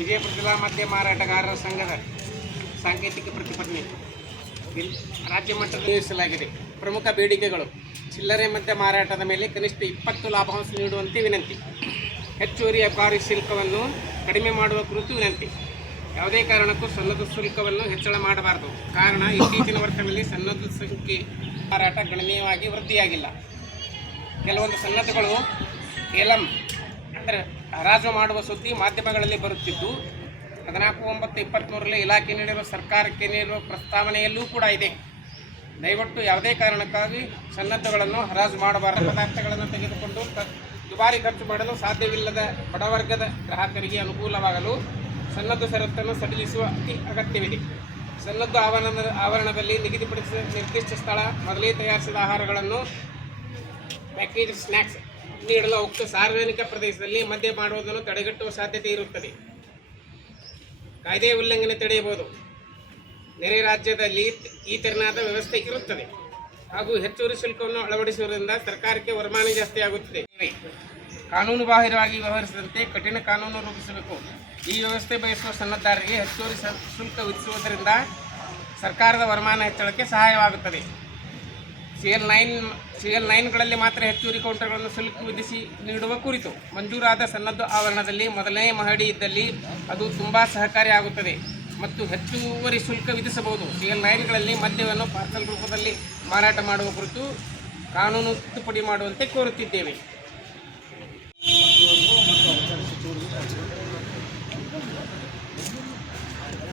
ಮದ್ಯ ಮಾರಾಟಗಾರರ ಸಂಘದ ಸಾಂಕೇತಿಕ ಪ್ರತಿಭಟನೆ. ರಾಜ್ಯ ಮಟ್ಟದಲ್ಲಿ ನಿರ್ವಹಿಸಲಾಗಿದೆ ಪ್ರಮುಖ ಬೇಡಿಕೆಗಳು. ಚಿಲ್ಲರೆ ಮದ್ಯ ಮಾರಾಟದ ಮೇಲೆ ಕನಿಷ್ಠ ಇಪ್ಪತ್ತು ಲಾಭಾಂಶ ನೀಡುವಂತೆ ವಿನಂತಿ. ಹೆಚ್ಚುವರಿ ಅಬಕಾರಿ ಶುಲ್ಕವನ್ನು ಕಡಿಮೆ ಮಾಡುವ ಕುರಿತು ವಿನಂತಿ. ಯಾವುದೇ ಕಾರಣಕ್ಕೂ ಸನ್ನದ ಶುಲ್ಕವನ್ನು ಹೆಚ್ಚಳ ಮಾಡಬಾರದು. ಕಾರಣ ಇತ್ತೀಚಿನ ವರ್ಷಗಳಲ್ಲಿ ಸನ್ನದ ಸಂಖ್ಯೆ ಮಾರಾಟ ಗಣನೀಯವಾಗಿ ವೃದ್ಧಿಯಾಗಿಲ್ಲ. ಕೆಲವೊಂದು ಸನ್ನದ್ಧಗಳು, ಏಲಂ ಅಂದರೆ ಹರಾಜು ಮಾಡುವ ಸುದ್ದಿ ಮಾಧ್ಯಮಗಳಲ್ಲಿ ಬರುತ್ತಿದ್ದು, ಹದಿನಾಲ್ಕು ಒಂಬತ್ತು ಇಪ್ಪತ್ತ್ಮೂರರಲ್ಲಿ ಇಲಾಖೆ ನೀಡಿರುವ ಸರ್ಕಾರಕ್ಕೆ ನೀಡಿರುವ ಪ್ರಸ್ತಾವನೆಯಲ್ಲೂ ಕೂಡ ಇದೆ. ದಯವಿಟ್ಟು ಯಾವುದೇ ಕಾರಣಕ್ಕಾಗಿ ಸನ್ನದ್ಧಗಳನ್ನು, ಹರಾಜು ಮಾಡಬಾರದು ಪದಾರ್ಥಗಳನ್ನು ತೆಗೆದುಕೊಂಡು ದುಬಾರಿ ಖರ್ಚು ಮಾಡಲು ಸಾಧ್ಯವಿಲ್ಲದ ಬಡವರ್ಗದ ಗ್ರಾಹಕರಿಗೆ ಅನುಕೂಲವಾಗಲು ಸನ್ನದ್ದು ಷರತ್ತನ್ನು ಸಡಿಲಿಸುವ ಅತಿ ಅಗತ್ಯವಿದೆ. ಸನ್ನದ್ದು ಆವರಣದ, ಆವರಣದಲ್ಲಿ ನಿಗದಿಪಡಿಸಿದ ನಿರ್ದಿಷ್ಟ ಸ್ಥಳ ಮೊದಲೇ ತಯಾರಿಸಿದ ಆಹಾರಗಳನ್ನು ಪ್ಯಾಕೇಜ್ ಸ್ನ್ಯಾಕ್ಸ್ ನೀಡಲು ಉಕ್ತ ಸಾರ್ವಜನಿಕ ಪ್ರದೇಶದಲ್ಲಿ ಮದ್ಯ ಮಾಡುವುದನ್ನು ತಡೆಗಟ್ಟುವ ಸಾಧ್ಯತೆ ಇರುತ್ತದೆ. ಕಾಯ್ದೆ ಉಲ್ಲಂಘನೆ ತಡೆಯಬಹುದು. ನೆರೆ ರಾಜ್ಯದಲ್ಲಿ ಈ ತೆರನಾದ ವ್ಯವಸ್ಥೆ ಇರುತ್ತದೆ. ಹಾಗೂ ಹೆಚ್ಚುವರಿ ಶುಲ್ಕವನ್ನು ಅಳವಡಿಸುವುದರಿಂದ ಸರ್ಕಾರಕ್ಕೆ ವರಮಾನ ಜಾಸ್ತಿ ಆಗುತ್ತದೆ. ಕಾನೂನು ಬಾಹಿರವಾಗಿ ವ್ಯವಹರಿಸದಂತೆ ಕಠಿಣ ಕಾನೂನು ರೂಪಿಸಬೇಕು. ಈ ವ್ಯವಸ್ಥೆ ಬಯಸುವ ಸನ್ನದ್ಧರಿಗೆ ಹೆಚ್ಚುವರಿ ಶುಲ್ಕ ವಿಧಿಸುವುದರಿಂದ ಸರ್ಕಾರದ ವರಮಾನ ಹೆಚ್ಚಳಕ್ಕೆ ಸಹಾಯವಾಗುತ್ತದೆ. C L nine C L ನೈನ್ಗಳಲ್ಲಿ ಮಾತ್ರ ಹೆಚ್ಚುವರಿ ಕೌಂಟರ್ಗಳನ್ನು ಶುಲ್ಕ ವಿಧಿಸಿ ನೀಡುವ ಕುರಿತು ಮಂಜೂರಾದ ಸನ್ನದ್ದು ಆವರಣದಲ್ಲಿ ಮೊದಲನೇ ಮಹಡಿ ಇದ್ದಲ್ಲಿ ಅದು ತುಂಬ ಸಹಕಾರಿಯಾಗುತ್ತದೆ ಮತ್ತು ಹೆಚ್ಚುವರಿ ಶುಲ್ಕ ವಿಧಿಸಬಹುದು. ಸಿ ಎಲ್ ನೈನ್ಗಳಲ್ಲಿ ಮದ್ಯವನ್ನು ಪಾರ್ಸಲ್ ರೂಪದಲ್ಲಿ ಮಾರಾಟ ಮಾಡುವ ಕುರಿತು ಕಾನೂನು ತಿದ್ದುಪಡಿ ಮಾಡುವಂತೆ ಕೋರುತ್ತಿದ್ದೇವೆ.